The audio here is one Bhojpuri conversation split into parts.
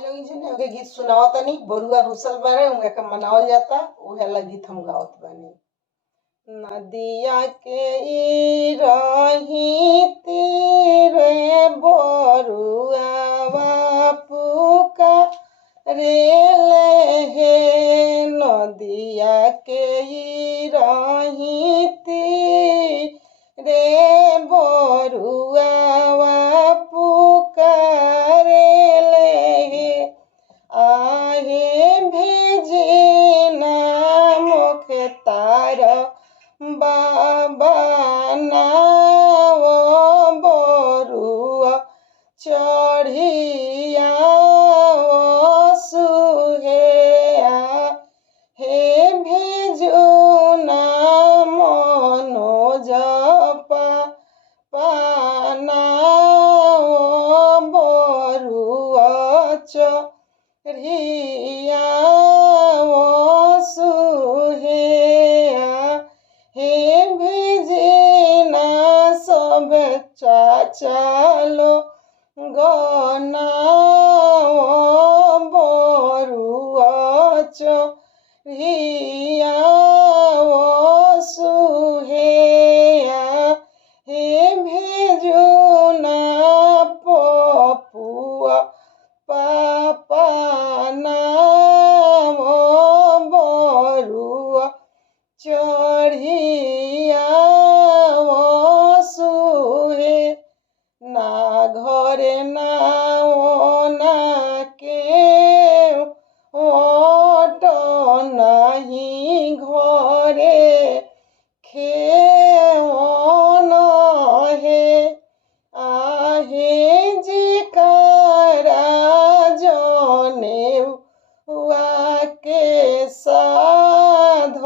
लोग जने के गीत सुनाओ तनी बरुआ रुसल बारे उनका के मनावल जाता उहे ला गीत हम गावत बानी। नदिया के ई रही तीरे बरुआ पुका रेले हे नदिया के ई रही तीरे बरुआ तार बाबा नाव बरुआ चढ़िया सुहेया हे भेजो ना मनोज पाना बरुआ चढ़िया चाचलो गना बरुआ चढ़िया सुहेया हे भेजो ना पपुआ पापना बरुआ चढ़िया ना घरे ना के ओट नहीं घरे खेवन हे आहे जिकारा जने हुआ के साध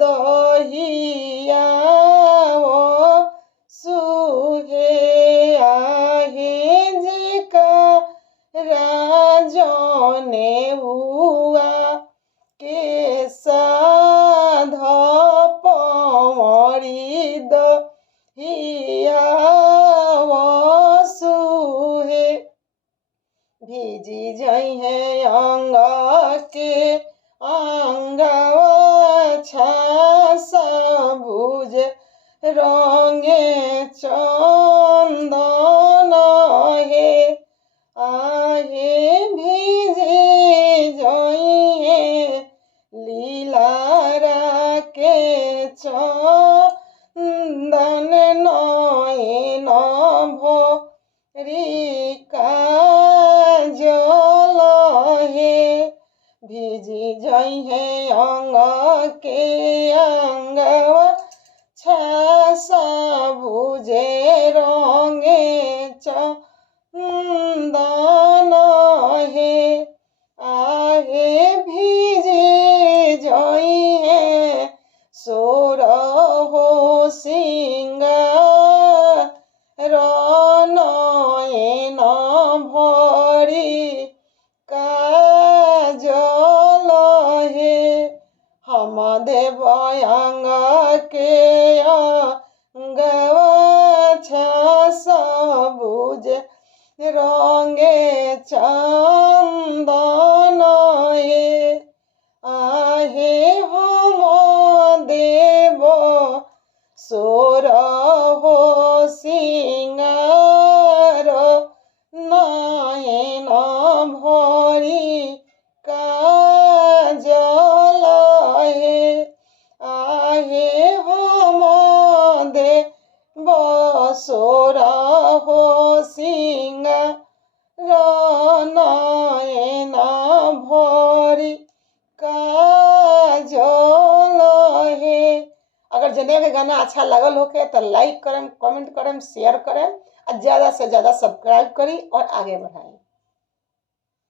दहिया राजने हुआ के साध पवरी दहिया सुहे भीजी जई है अंग के अंगवा छासा बुझ रंगे चंदन हे आहे भीजे जइए लीलारा के चंदन नयन भरी काजल हे भीजी जइए अंग के अंगवा छासा बुझे रंगे चंदन हे आहे भीजे जइए सोर हो सिंगार नयन भरी काजल हे हम देव अंग के अंगवा छासा बुझे रंगे चंदन हे आहे हम देव सोर हो सिंगार नयन भरी काजल हे आहे हम देव सोर हो सिंगार नयन भरी काजल हे। अगर जने के गाना अच्छा लगल होके तो लाइक करें, कमेंट करें, शेयर करें और ज़्यादा से ज़्यादा सब्सक्राइब करी और आगे बढ़ाएं।